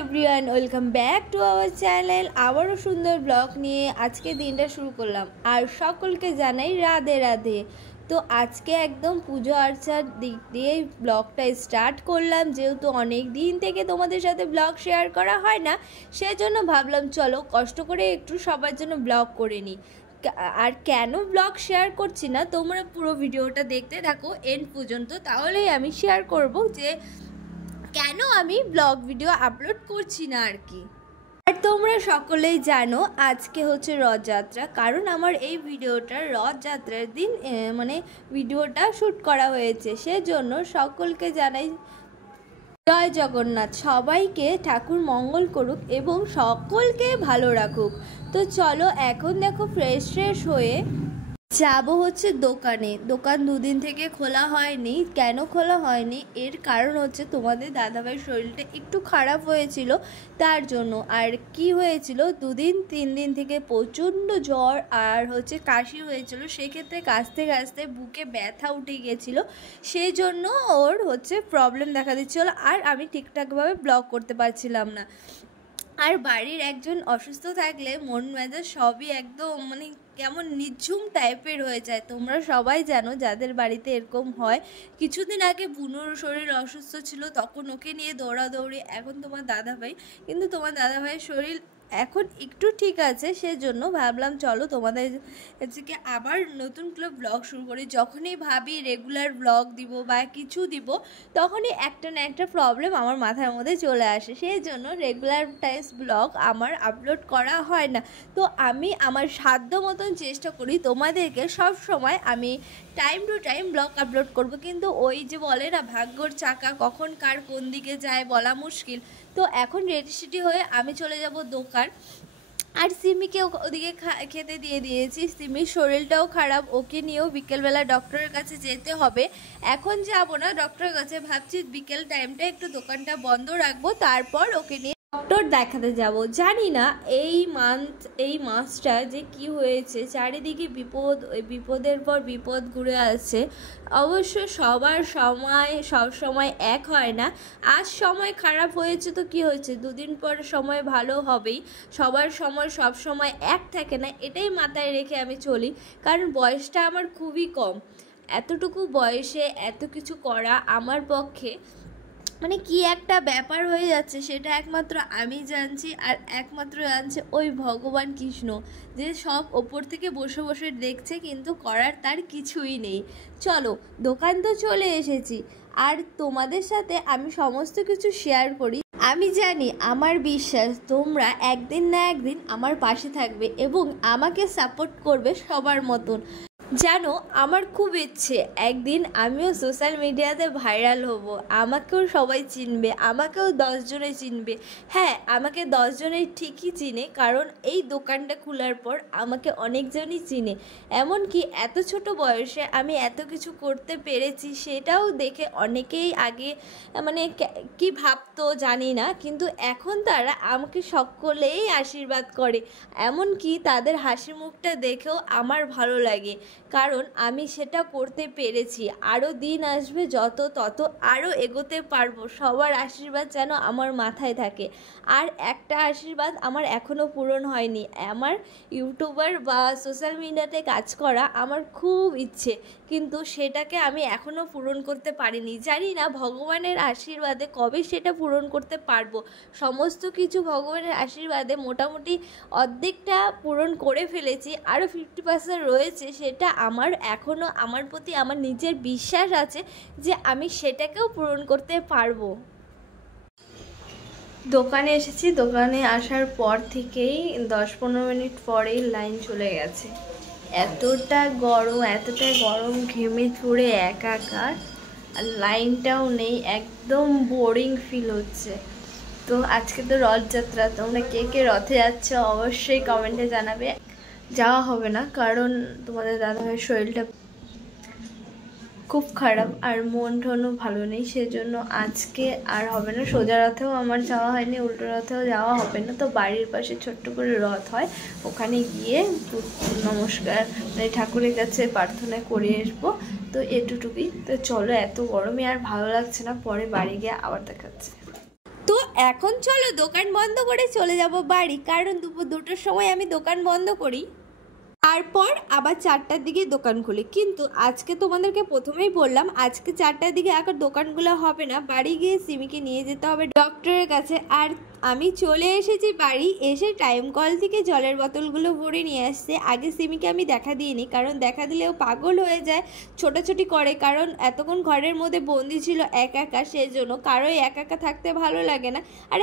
Everyone, welcome back to our channel. আবারও সুন্দর blog নিয়ে আজকে দিনটা শুরু করলাম। আর সকলকে জানাই রাধে রাধে। তো আজকে একদম পুজো আর্চার দিক দিয়ে ব্লগটা স্টার্ট করলাম, যেহেতু অনেক দিন থেকে তোমাদের সাথে ব্লগ শেয়ার করা হয় না, সেজন্য ভাবলাম চলো কষ্ট করে একটু সবার জন্য ব্লগ করে নিই। আর কেন ব্লগ শেয়ার করছি না, তোমরা পুরো ভিডিওটা দেখতে থাকো এন্ড পর্যন্ত, তাহলেই আমি শেয়ার করব যে কেন আমি ব্লগ ভিডিও আপলোড করছি না আর কি। আর তোমরা সকলেই জানো আজকে হচ্ছে রথযাত্রা, কারণ আমার এই ভিডিওটা রথযাত্রার দিন ভিডিওটা শ্যুট করা হয়েছে, সেজন্য সকলকে জানাই জয় জগন্নাথ। সবাইকে ঠাকুর মঙ্গল করুক এবং সকলকে ভালো রাখুক। তো চলো এখন দেখো ফ্রেশ হয়ে যাবো হচ্ছে দোকানে। দোকান দুদিন থেকে খোলা হয়নি। কেন খোলা হয়নি এর কারণ হচ্ছে তোমাদের দাদাভাইয়ের শরীরটা একটু খারাপ হয়েছিল, তার জন্য। আর কি হয়েছিল, 2-3 দিন থেকে প্রচণ্ড জ্বর আর হচ্ছে কাশি হয়েছিল, সেক্ষেত্রে কাশতে কাশতে বুকে ব্যথা উঠে গিয়েছিলো, সেই জন্য ওর হচ্ছে প্রবলেম দেখা দিচ্ছিলো আর আমি ঠিকঠাকভাবে ব্লগ করতে পারছিলাম না। আর বাড়ির একজন অসুস্থ থাকলে মন মেজাজ সবই একদম কেমন নিঝুম টাইপের হয়ে যায়। তোমরা সবাই জানো যাদের বাড়িতে এরকম হয়। কিছুদিন আগে বুনুর শরীর অসুস্থ ছিল, তখন ওকে নিয়ে দৌড়াদৌড়ি। এখন তোমার দাদাভাই, কিন্তু তোমার দাদাভাইয়ের শরীর এখন একটু ঠিক আছে, সেজন্য ভাবলাম চলো তোমাদের থেকে আবার নতুন করে ব্লগ শুরু করি। যখনই ভাবি রেগুলার ব্লগ দিব বা কিছু দিব, তখনই একটা না একটা প্রবলেম আমার মাথার মধ্যে চলে আসে, সেই জন্য রেগুলার টাইমস ব্লগ আমার আপলোড করা হয় না। তো আমি আমার সাধ্য মতন চেষ্টা করি তোমাদেরকে সব সময় আমি time to time blog upload করব, কিন্তু ওই যে বলে না ভাগ্যর চাকা কখন কার কোন দিকে যায় বলা মুশকিল। তো এখন রেডি সেডি হয়ে আমি চলে যাব দোকান। আর সিমিকে ওদিকে খেতে দিয়ে দিয়েছি। সিমির শরীরটাও খারাপ, ওকে নিয়েও বিকেলবেলা ডক্টরের কাছে যেতে হবে। এখন যাব না ডক্টরের কাছে, ভাবছি বিকেল টাইমটা একটু দোকানটা বন্ধ রাখবো, তারপর ওকে নিয়ে ডক্টর দেখাতে যাব। জানি না এই মাসটা যে কি হয়েছে, চারিদিকে বিপদ, ওই বিপদের পর বিপদ ঘুরে আসছে। অবশ্য সবার সময় সব সময় এক হয় না। আজ সময় খারাপ হয়েছে তো কি হয়েছে, 2 দিন পর সময় ভালো হবেই। সবার সময় সব সময় এক থাকে না, এটাই মাথায় রেখে আমি চলি। কারণ বয়সটা আমার খুবই কম, এতটুকু বয়সে এত কিছু করা আমার পক্ষে কি একটা ব্যাপার হয়ে যাচ্ছে, সেটা একমাত্র আমি জানছি। আর একমাত্র জানছে ওই ভগবান কৃষ্ণ, যে সব ওপর থেকে বসে বসে দেখছে, কিন্তু করার তার কিছুই নেই। চলো দোকান তো চলে এসেছি, আর তোমাদের সাথে আমি সমস্ত কিছু শেয়ার করি। আমি জানি, আমার বিশ্বাস তোমরা একদিন না একদিন আমার পাশে থাকবে এবং আমাকে সাপোর্ট করবে সবার মতন। জানো, আমার খুব ইচ্ছে একদিন আমিও সোশ্যাল মিডিয়াতে ভাইরাল হব, আমাকেও সবাই চিনবে, আমাকেও 10 জনে চিনবে। হ্যাঁ, আমাকে 10 জনেই ঠিকই চিনে, কারণ এই দোকানটা খোলার পর আমাকে অনেকজনই চিনে। এমনকি এত ছোট বয়সে আমি এত কিছু করতে পেরেছি, সেটাও দেখে অনেকেই আগে কি ভাবতো জানি না, কিন্তু এখন তারা আমাকে সকলেই আশীর্বাদ করে। এমনকি তাদের হাসি মুখটা দেখেও আমার ভালো লাগে, কারণ আমি সেটা করতে পেরেছি। আরও দিন আসবে, তত আরও এগোতে পারবো। সবার আশীর্বাদ যেন আমার মাথায় থাকে। আর একটা আশীর্বাদ আমার এখনও পূরণ হয়নি, আমার ইউটিউবার বা সোশ্যাল মিডিয়াতে কাজ করা আমার খুব ইচ্ছে, কিন্তু সেটাকে আমি এখনও পূরণ করতে পারিনি। জানি না ভগবানের আশীর্বাদে কবে সেটা পূরণ করতে পারবো। সমস্ত কিছু ভগবানের আশীর্বাদে মোটামুটি অর্ধেকটা পূরণ করে ফেলেছি, আরও 50% রয়েছে। সেটা আমার এখনও আমার প্রতি আমার নিজের বিশ্বাস আছে যে আমি সেটাকেও পূরণ করতে পারবো। দোকানে এসেছি, দোকানে আসার পর থেকেই 10-15 মিনিট পরেই লাইন চলে গেছে। এতটা গরম ঘেমে চড়ে একাকার, আর লাইনটাও নেই, একদম বোরিং ফিল হচ্ছে। তো আজকে তো রথযাত্রা, তোমরা কে কে রথে যাচ্ছ অবশ্যই কমেন্টে জানাবে। যাওয়া হবে না, কারণ তোমাদের দাদাভাইয়ের শরীরটা খুব খারাপ আর মন টনও ভালো নেই, সেজন্য আজকে আর হবে না। সোজা রথেও আমার যাওয়া হয়নি, উল্টো রথেও যাওয়া হবে না। তো বাড়ির পাশে ছোট্ট করে রথ হয়, ওখানে গিয়ে নমস্কার ঠাকুরের কাছে প্রার্থনা করে আসবো। তো এটুকুই। তো চলো, এত গরমে আর ভালো লাগছে না, পরে বাড়ি গিয়ে আবার দেখাচ্ছে। তো এখন চলো দোকান বন্ধ করে চলে যাব বাড়ি, কারণ দুপুর 2টোর সময় আমি দোকান বন্ধ করি, তারপর আবার 4টার দিকে দোকান খুলি। কিন্তু আজকে তোমাদেরকে প্রথমেই বললাম আজকে 4টার দিকে এখন দোকানগুলো হবে না, বাড়ি গিয়ে সিমিকে নিয়ে যেতে হবে ডক্টরের কাছে। আর আমি চলে এসেছি বাড়ি, এসে টাইম কল থেকে জলের বোতলগুলো ভরে নিয়ে আসছে। আগে সিমিকে আমি দেখা দিইনি, কারণ দেখা দিলেও পাগল হয়ে যায়, ছোটাছুটি করে, কারণ এতক্ষণ ঘরের মধ্যে বন্দি ছিল একা একা, সেজন্য কারোই একা একা থাকতে ভালো লাগে না। আর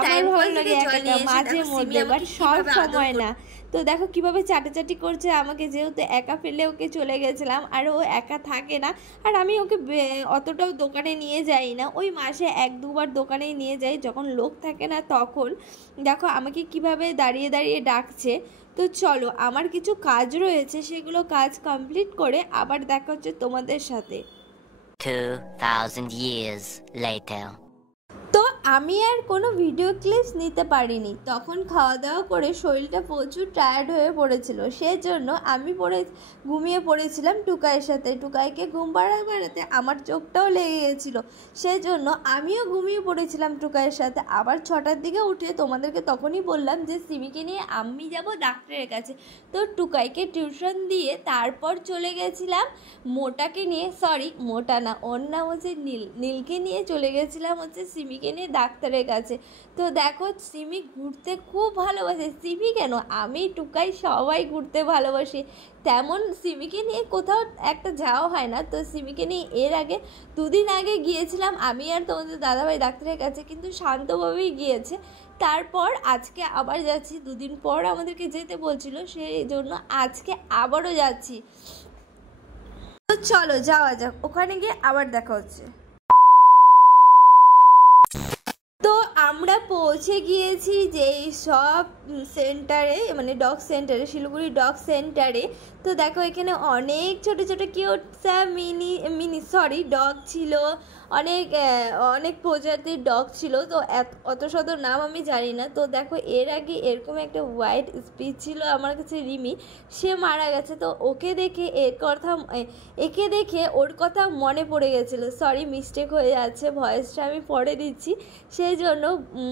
আমার ভালো লাগে একা একা মাঝে মধ্যে, বাট সব সময় না। তো দেখো কিভাবে চাটাচাটি করছে আমাকে, যেহেতু একা ফেলে ওকে চলে গেছিলাম, আর ও একা থাকে না। আর আমি ওকে অতটাও দোকানে নিয়ে যাই না, ওই মাসে 1-2বার দোকানেই নিয়ে যাই, যখন লোক থাকে না তখন। দেখো আমাকে কিভাবে দাঁড়িয়ে দাঁড়িয়ে ডাকছে। তো চলো আমার কিছু কাজ রয়েছে, সেগুলো কাজ কমপ্লিট করে আবার দেখা হচ্ছে তোমাদের সাথে। 2000 years later. তো আমি আর কোনো ভিডিও ক্লিপস নিতে পারিনি, তখন খাওয়া দাওয়া করে শরীরটা প্রচুর টায়ার্ড হয়ে পড়েছিল, সেজন্য আমি ঘুমিয়ে পড়েছিলাম টুকাইয়ের সাথে। টুকাইকে ঘুম পাড়াতে আমার চোখটাও লেগে গেছিলো, সেজন্য আমিও ঘুমিয়ে পড়েছিলাম টুকাইয়ের সাথে। আবার 6টার দিকে উঠে তোমাদেরকে তখনই বললাম যে সিমিকে নিয়ে আমি যাব ডাক্তারের কাছে। তো টুকাইকে টিউশন দিয়ে তারপর চলে গেছিলাম মোটাকে নিয়ে, সরি মোটা না, ওর নাম হচ্ছে নীলকে নিয়ে চলে গেছিলাম হচ্ছে সিমিকে নিয়ে ডাক্তারের কাছে। তো দেখো সিমি ঘুরতে খুব ভালোবাসে, সিমি কেন আমি টুকাই সবাই ঘুরতে ভালোবাসি, তেমন সিমিকে নিয়ে কোথাও একটা যাওয়া হয় না। তো সিমিকে নিয়ে এর আগে 2 দিন আগে গিয়েছিলাম আমি আর তোমাদের দাদাভাই ডাক্তারের কাছে, কিন্তু শান্তভাবেই গিয়েছে। তারপর আজকে আবার যাচ্ছি, 2 দিন পর আমাদেরকে যেতে বলছিল, সেই জন্য আজকে আবারও যাচ্ছি। তো চলো যাওয়া যাক, ওখানে গিয়ে আবার দেখা হচ্ছে। তো আমরা পৌঁছে গিয়েছি যে সব সেন্টারে, মানে ডগ সেন্টারে, শিলিগুড়ি ডগ সেন্টারে। তো দেখো এখানে অনেক ছোট ছোট কিউটসা মিনি ডগ ছিল, অনেক প্রজাতির ডগ ছিল। তো অত শত নাম আমি জানি না। তো দেখো এর আগে এরকম একটা হোয়াইট স্পিচ ছিল আমার কাছে, রিমি, সে মারা গেছে। তো একে দেখে ওর কথা মনে পড়ে গেছিলো, সরি মিস্টেক হয়ে যাচ্ছে, ভয়েসটা আমি পরে দিচ্ছি, সেই জন্য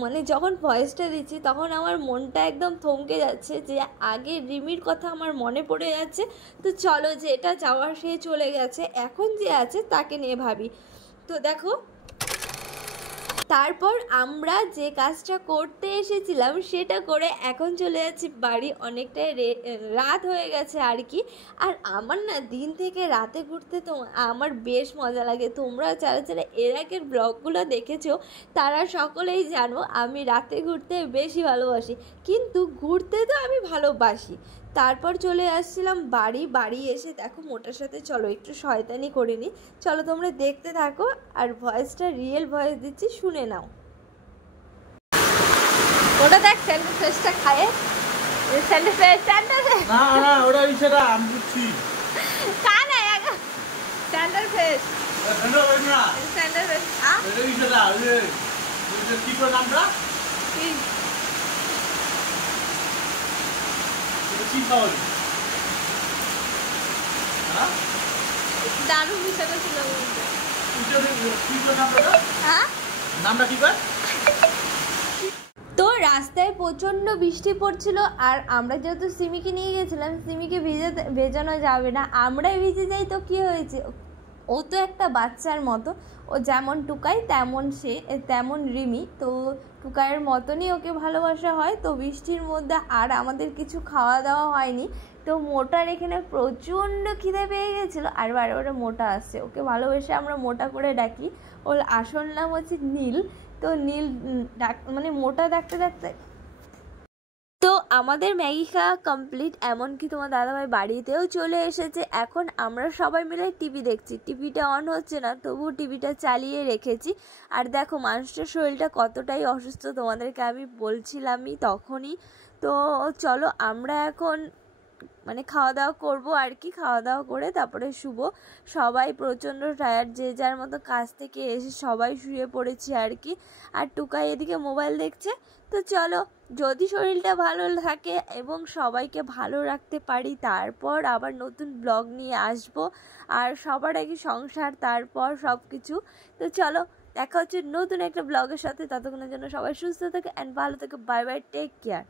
মানে যখন ভয়েসটা দিচ্ছি তখন আমার মনটা একদম থমকে যাচ্ছে, যে আগে রিমির কথা আমার মনে পড়ে যাচ্ছে। তো চলো, যে এটা যাওয়ার সে চলে গেছে, এখন যে আছে তাকে নিয়ে ভাবি। তো দেখো তারপর আমরা যে কাজটা করতে এসেছিলাম সেটা করে এখন চলে যাচ্ছি বাড়ি, অনেকটাই রাত হয়ে গেছে আর কি। আর আমার না দিন থেকে রাতে ঘুরতে তো আমার বেশ মজা লাগে। তোমরা যারা যারা এর আগের ব্লগগুলো দেখেছো তারা সকলেই জানো আমি রাতে ঘুরতে বেশি ভালোবাসি, কিন্তু ঘুরতে তো আমি ভালোবাসি। তারপর চলে আসছিলাম বাড়ি এসে দেখো মোটার সাথে চলো একটু শয়তানি করে নিই, চলো তোমরা দেখতে থাকো, আর ভয়েসটা রিয়েল ভয়েস দিচ্ছি, শুনে নাও। ওটা দেখ স্যান্ডেল ফ্রেশটা খায়, স্যান্ডেল ফ্রেশ না না ওটা ইসেটা আমি বুঝছি কানে আগা স্যান্ডেল ফ্রেশ স্যান্ডেল ফ্রেশ এটা ইসেটা ওই কি করে নামটা কি কি পাওয়া হ্যাঁ দারুণ বিষয়টা ছিল বলতে কি করে নামটা হ্যাঁ নামটা কি করে। তো রাস্তায় প্রচণ্ড বৃষ্টি পড়ছিল, আর আমরা যেহেতু সিমিকে নিয়ে গেছিলাম, সিমিকে ভেজানো যাবে না, আমরাই ভিজে যাই। তো কী হয়েছে, ও তো একটা বাচ্চার মতো, ও যেমন টুকাই তেমন রিমি, তো টুকাইয়ের মতনই ওকে ভালোবাসা হয়। তো বৃষ্টির মধ্যে আর আমাদের কিছু খাওয়া দাওয়া হয়নি। তো মোটার এখানে প্রচণ্ড খিদে পেয়ে গেছিলো, আর বারে মোটা আসছে, ওকে ভালোবেসে আমরা মোটা করে ডাকি। ওর আসল নাম হচ্ছে নীল। তো নীল মানে মোটা ডাকতে তো আমাদের ম্যাগি খাওয়া কমপ্লিট, এমনকি তোমার দাদাভাই বাড়িতেও চলে এসেছে। এখন আমরা সবাই মিলে টিভি দেখছি, টিভিটা অন হচ্ছে না, তবুও টিভিটা চালিয়ে রেখেছি। আর দেখো মানুষটার শরীরটা কতটাই অসুস্থ, তোমাদেরকে আমি বলছিলামই তখনই। তো চলো আমরা এখন মানে খাওয়া দাওয়া করবো আর কি, খাওয়া দাওয়া করে তারপরে শুবো। সবাই প্রচণ্ড টায়ার্ড, যে যার মতো কাজ থেকে এসে সবাই শুয়ে পড়েছি আর কি। আর টুকাই এদিকে মোবাইল দেখছে। তো চলো, যদি শরীরটা ভালো থাকে এবং সবাইকে ভালো রাখতে পারি, তারপর আবার নতুন ব্লগ নিয়ে আসবো। আর সবার আগে সংসার, তারপর সব কিছু। তো চলো, দেখা হচ্ছে নতুন একটা ব্লগের সাথে। ততক্ষণের জন্য সবাই সুস্থ থাকে অ্যান্ড ভালো থাকে। Bye bye, take care.